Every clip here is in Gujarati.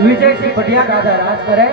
વિજયસિંહ ભટિયા દાદા રાજ કરે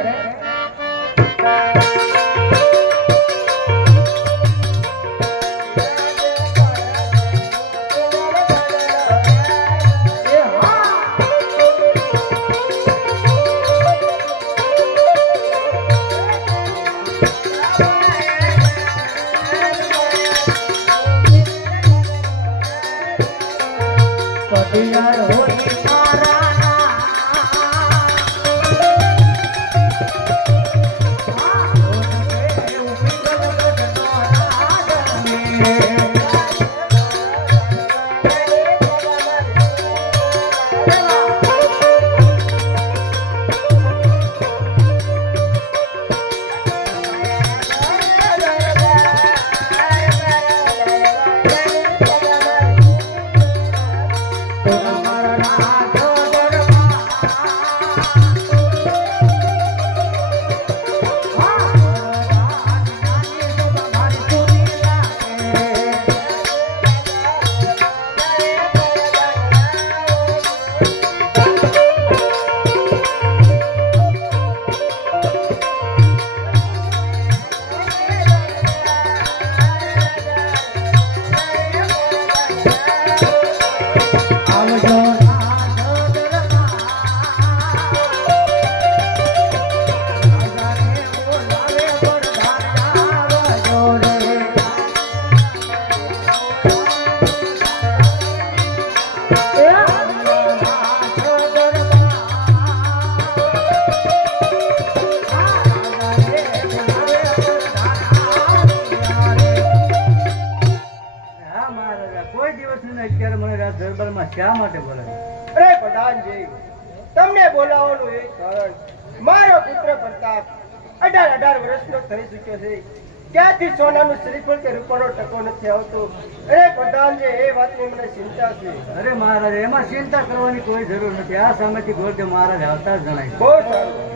શા માટે બોલાવે? અરે પ્રધાનજી, તમને બોલાવવાનું એક કારણ, મારો પુત્ર પ્રતાપ 18 વર્ષનો થઈ ચૂક્યો છે, ક્યાંથી સોનાનું શ્રીફળ કે રૂપાનો ટકો નથી આવતો. અરે પ્રધાનજી, એ વાતની મને ચિંતા છે. અરે મહારાજ, એમાં ચિંતા કરવાની કોઈ જરૂર નથી. આ સામેથી ગોળદેવ મહારાજ આવતા જ જણાય. બહુ સારું.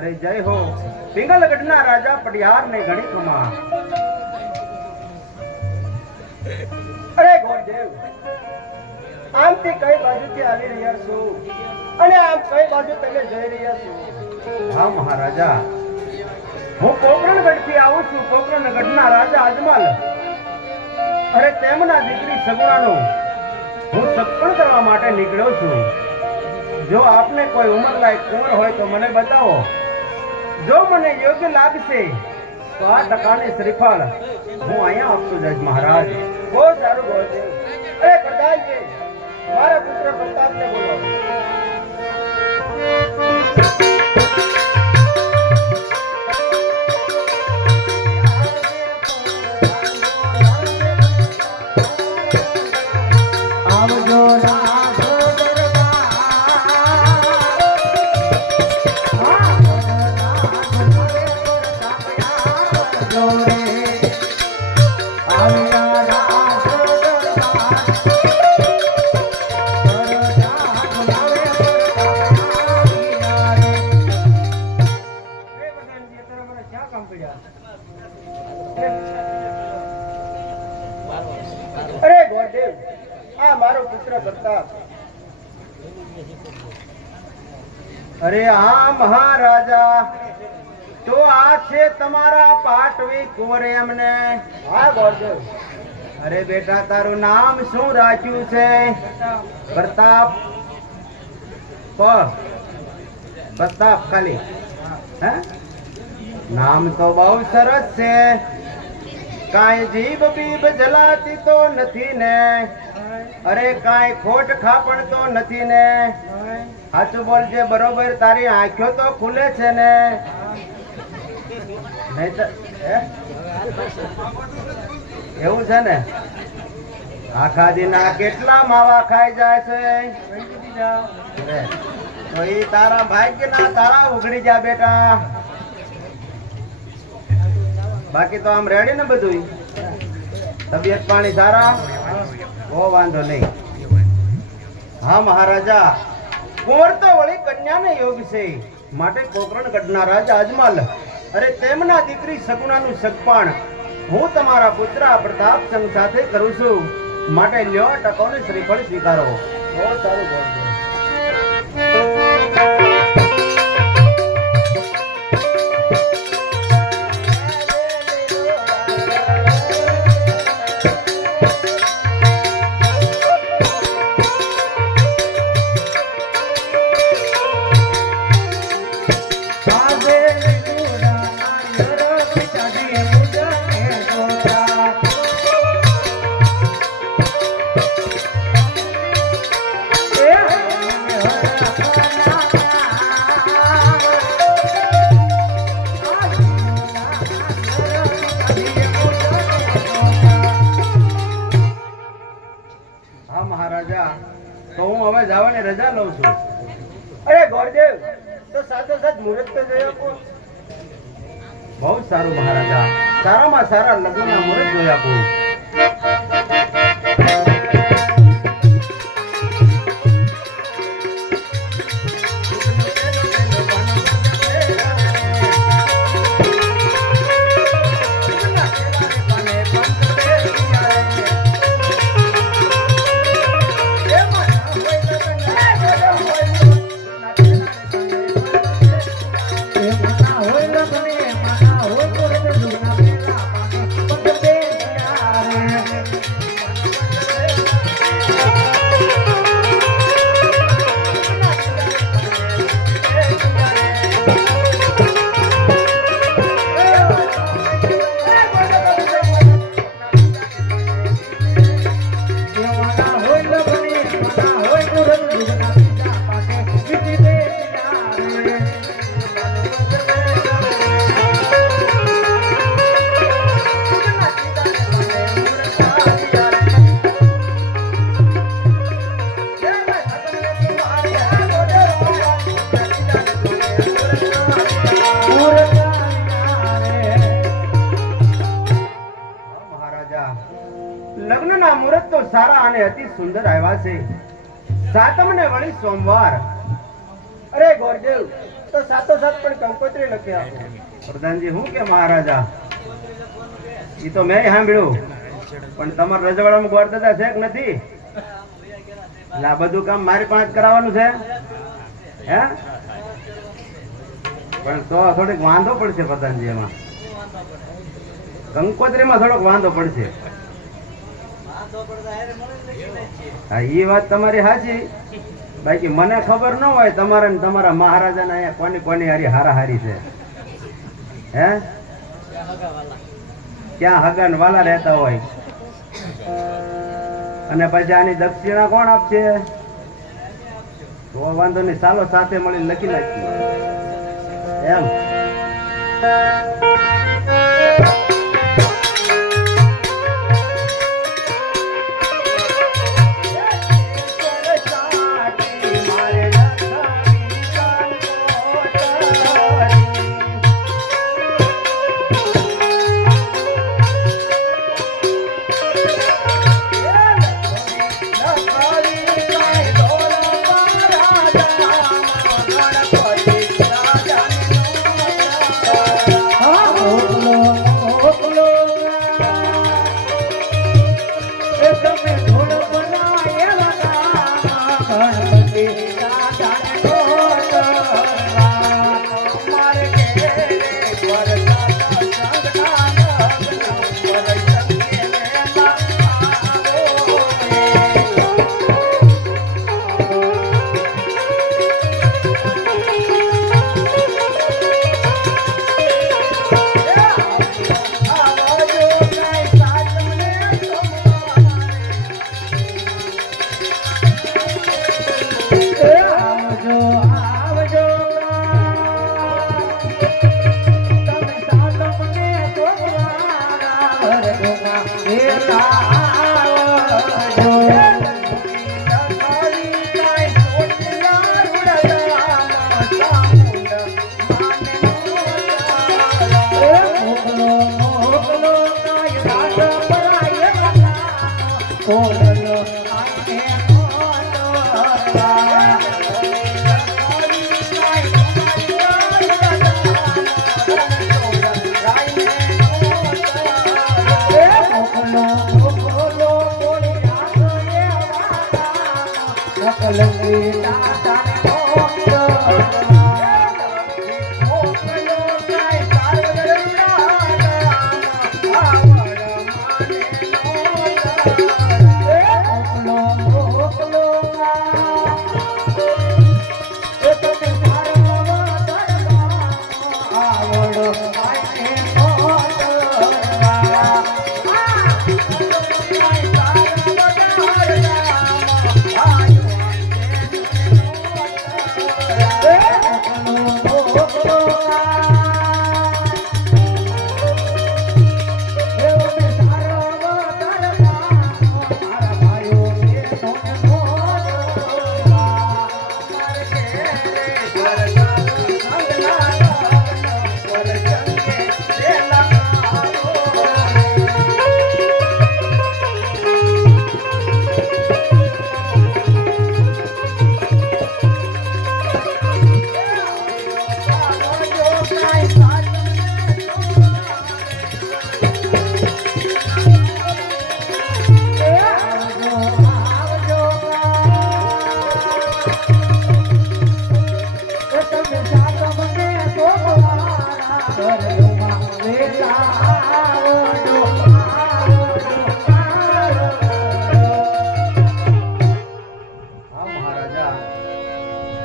અરે જય હો પિંગલગઢના રાજા પડિયાર ને ઘણી ખમા. અરે ગોરદેવ, આમથી કઈ બાજુથી આવી રહ્યા છો અને આમ કઈ બાજુ તમે જઈ રહ્યા છો? હા મહારાજા, હું પોકરણગઢથી આવું છું. પોકરણગઢના રાજા અજમલ અરે તેમના દીકરી સગુણાનો હું સત્પણ કરવા માટે નીકળ્યો છું. જો આપને કોઈ ઉંમરલાયક કુંવર હોય તો મને બતાવો. જો મને યોગ્ય લાગશે તો આ ટકાને શ્રીફળ હું અહીંયા આપતો જઈશ મહારાજ. બહુ સારું બોલશે. અરે પ્રધાનજી, મારા પુત્ર પ્રતાપને બોલો. આવજો અરે ગોરદેવ, આ મારો પુત્ર પ્રતાપ. અરે હા મહારાજા, તો આ છે તમારા પાટવી કુંવર એમને? હા ગોરદેવ. અરે બેટા, તારું નામ શું રાખ્યું છે? પ્રતાપ. પ્રતાપ ખાલી? હે, નામ તો બહુ સરસ છે. કાંઈ જીભ બીબ જલાતી તો નથી ને? અરે કાંઈ ખોટ ખાપણ તો નથી ને? સાચું બોલજે બરોબર. તારી આંખો તો ખુલે છે ને? નહીં તો એવું છે ને? આખા દિના કેટલા માવા ખાઈ જાય છે? તો એ તારા ભાગ્યના તારા ઉઘડી જા બેટા. બાકી તો આમ રેડી ને બધું? તબિયત પાણી સારા? બહુ વાંધો નહીં. હા મહારાજા, કુંવર તો વળી કન્યાને યોગ છે, માટે પોકરણ ગઢના રાજા અજમલ અરે તેમના દીકરી સગુણાનું સગપાણ હું તમારા પુત્ર પ્રતાપચંદ સાથે કરું છું, માટે લ્યો ટકોને શ્રીફળ સ્વીકારો. બહુ સારું, બહુ સારું. તો હું હવે જવાની રજા લઉં છું. અરે ગોરદેવ, તો સાથોસાથ મુહૂર્ત તો જોઈ આપો. બહુ સારું મહારાજા, સારામાં સારા લગ્નના મુહૂર્ત જોઈ આપો. લગ્નના મુહૂર્ત તો સારા અને અતિ સુંદર આવ્યા છે. સાતમ ને વળી સોમવાર. અરે ગોરદેવ, તો સાથોસાથ પણ કંકોત્રી લખી આપો. પ્રધાનજી, હું કે મહારાજા, ઈ તો મેં સાંભળ્યું, પણ તમારા રજવાડામાં ગોર દાદા છે કે નથી? એટલે આ બધું કામ મારી પાસે જ કરાવવાનું છે હે? પણ તો થોડીક વાંધો પડશે પ્રધાનજી, એમાં કંકોત્રીમાં થોડોક વાંધો પડશે. હા, એ વાત તમારી સાચી. બાકી મને ખબર ન હોય તમારે ને તમારા મહારાજાના અહીંયા કોની કોની હારી હારાહારી છે હે? ક્યાં હગા ને વાલા રહેતા હોય, અને પછી આની દક્ષિણા કોણ આપશે? તો વાંધો નહીં, ચાલો સાથે મળીને લખી નાખીએ એમ. કોડલો આને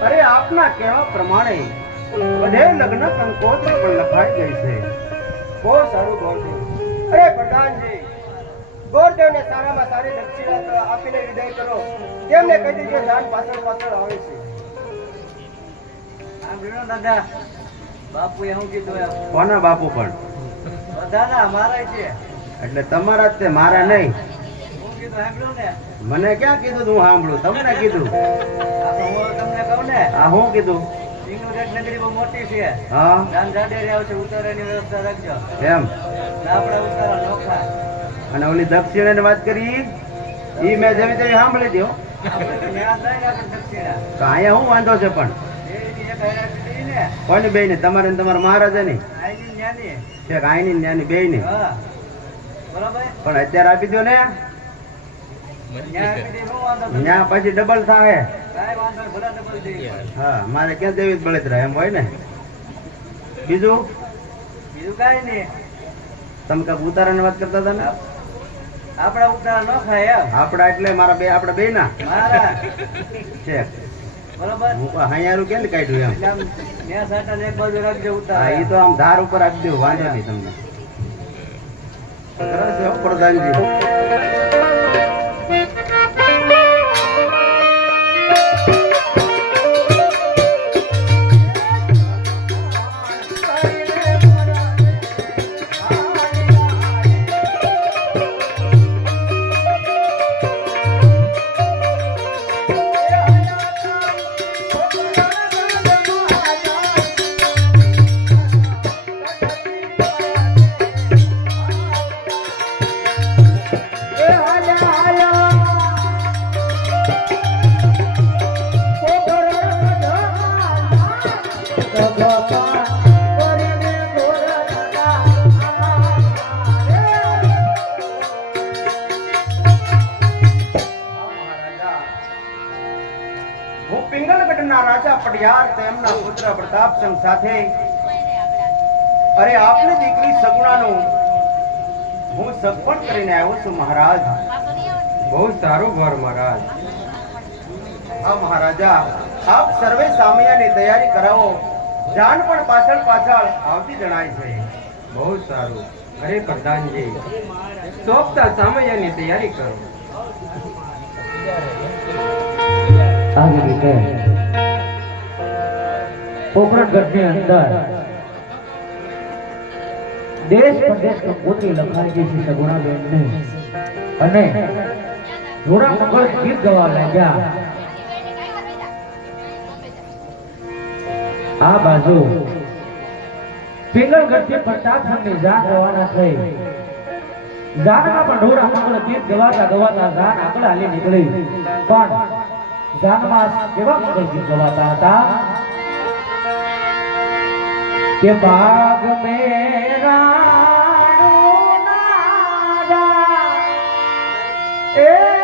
અરે આપના કહેવા પ્રમાણે બધે લગ્ન કંકોત્રી પણ લખાઈ ગઈ છે. બહુ સારું ગોરદેવ. અરે પ્રધાનજી, ગોરદેવને સારામાં સારી દક્ષિણા તો આપીને વિદાય કરો. તેમને કહી દીધું જાન પાછળ પાછળ આવે છે. સાંભળ્યું દાદા, બાપુએ શું કીધું એમ? કોના બાપુ પણ? બધાના અમારા છે. એટલે તમારા જ તે, મારા નહીં. શું કીધું સાંભળ્યું ને? મને ક્યાં કીધું તું સાંભળું? તમને કીધું. આ તો હું તમને કહું ને, આ શું કીધું? સિંગરેટ નગરી બહુ મોટી છે. હા જાન જાડેરી આવશે, ઉતારાની વ્યવસ્થા રાખજો. એમ. આપણા ઉતારા નોખા. અને ઓલી દક્ષિણાની વાત કરી ઈ મેં જેવી તેવી સાંભળી દો. આપણે ન્યા થાય ને આપણે દક્ષિણા. તો અહીંયા શું વાંધો છે પણ? એની એક હારે પીધી ને, કોની બે ને? તમારે ને તમારા મહારાજે ની આઈની ન્યાની. છે કે આઈની ને ત્યાંની બે ની? હા, બરાબર. પણ અત્યારે આપી દો ને, ન્યા આપી દે, શું વાંધો નથી. ત્યાં પછી ડબલ થાય. કાંઈ વાંધો નહીં, ભલા ડબલ જઈએ. હા, મારે ક્યાં દેવી બળતરા એમ હોય ને. બીજું બીજું કાંઈ નહીં. તમે કાંઈક ઉતારાની વાત કરતા હતા ને? આપણા ઉતારા ન ખાય એમ. આપડા એટલે મારા બે, આપડા બે ના મારા છે. બરોબર. હું હાયારું કેમ કાઢ્યું એમ? એટલે આમ ન્યા સાટાને એક બાજુ રાખજો હા, ઉતારા. એ તો આમ ધાર ઉપર રાખી દેવું, વાંધો નહીં તમને. સરસ છે હો પ્રધાનજી. હું પિંગલગઢના રાજા પડિયાર તેમના પુત્ર પ્રતાપસિંહ સાથે અરે આપની દીકરી સગુણાનું હું સગપણ કરીને આવ્યો છું મહારાજ. બહુ સારું ઘર મહારાજ. હા મહારાજા, આપ સર્વે સામૈયાની તૈયારી કરાવો. જાન પણ પાછળ પાછળ આવતી જણાય છે. બહુ સારું. અરે પ્રધાનજી, સોંપતા સામૈયાની તૈયારી કરો. આવી રીતે પોખરણગઢની અંદર દેશ પ્રદેશ કંકોત્રી લખાઈ ગઈ છે સગુણાબેનને, અને જોડા મંગળ ગીત ગાવા લાગ્યા. આ બાજુ પિંગલગઢથી પ્રતાપસિંહની જાન રવાના થઈ જાનમાં પણ ઢોરા મંગળ ગીત ગવાતા ગવાતા જાન આગળ હાલી નીકળી પણ જાનમાં કેવા મંગળ ગીત ગવાતા હતા કે બાગ મેરા એ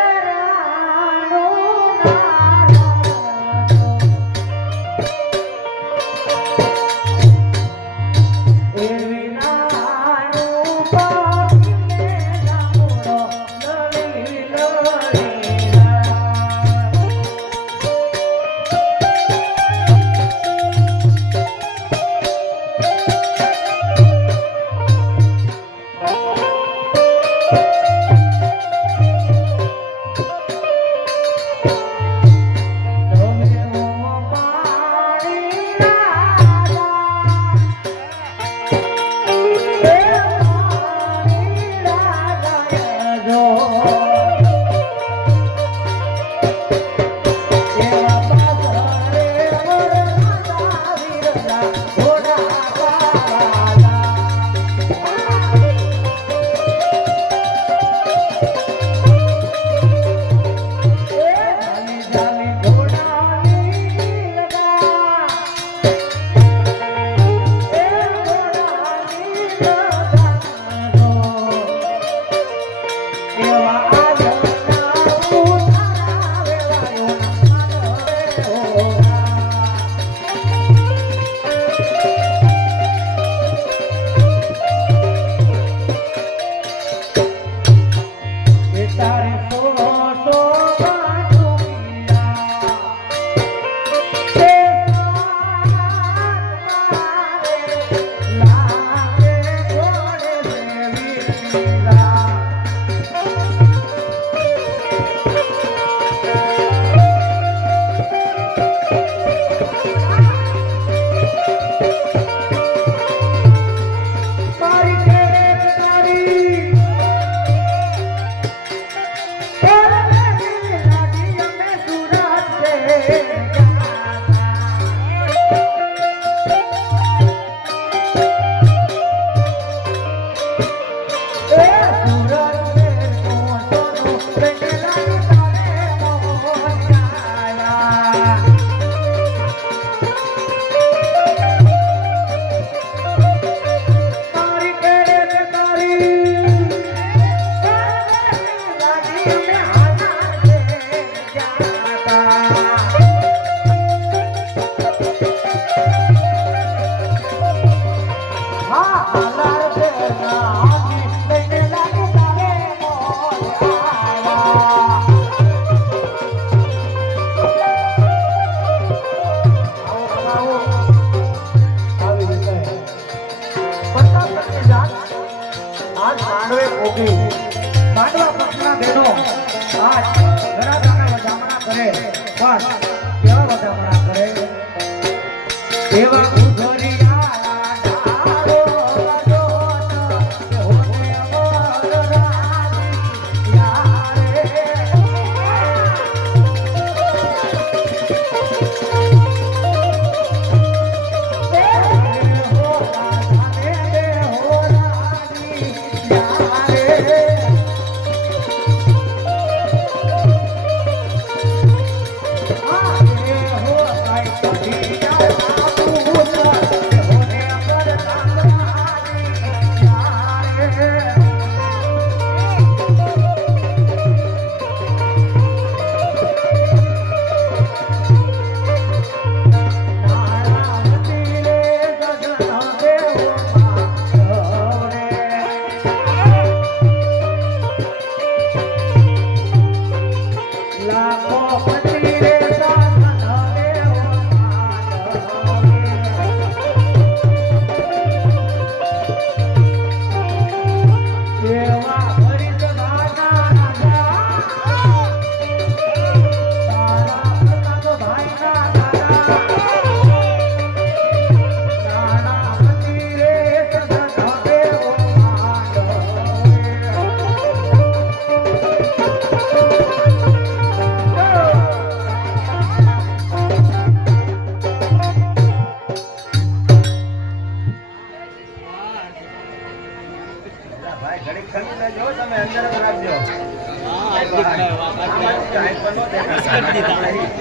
માંડવા પક્ષના બહેનો આજ ઘણા ઘણા વધામણા કરે પણ કેવા વધામણા કરે એવા ઉઘરિયા ડાળો હોને મોર રાજી યારે Oh, ભાઈ ઘડીક ખમી લેજો તમે અંદર જ રાખજો આમાં ટાઈમ પર નો દેખાય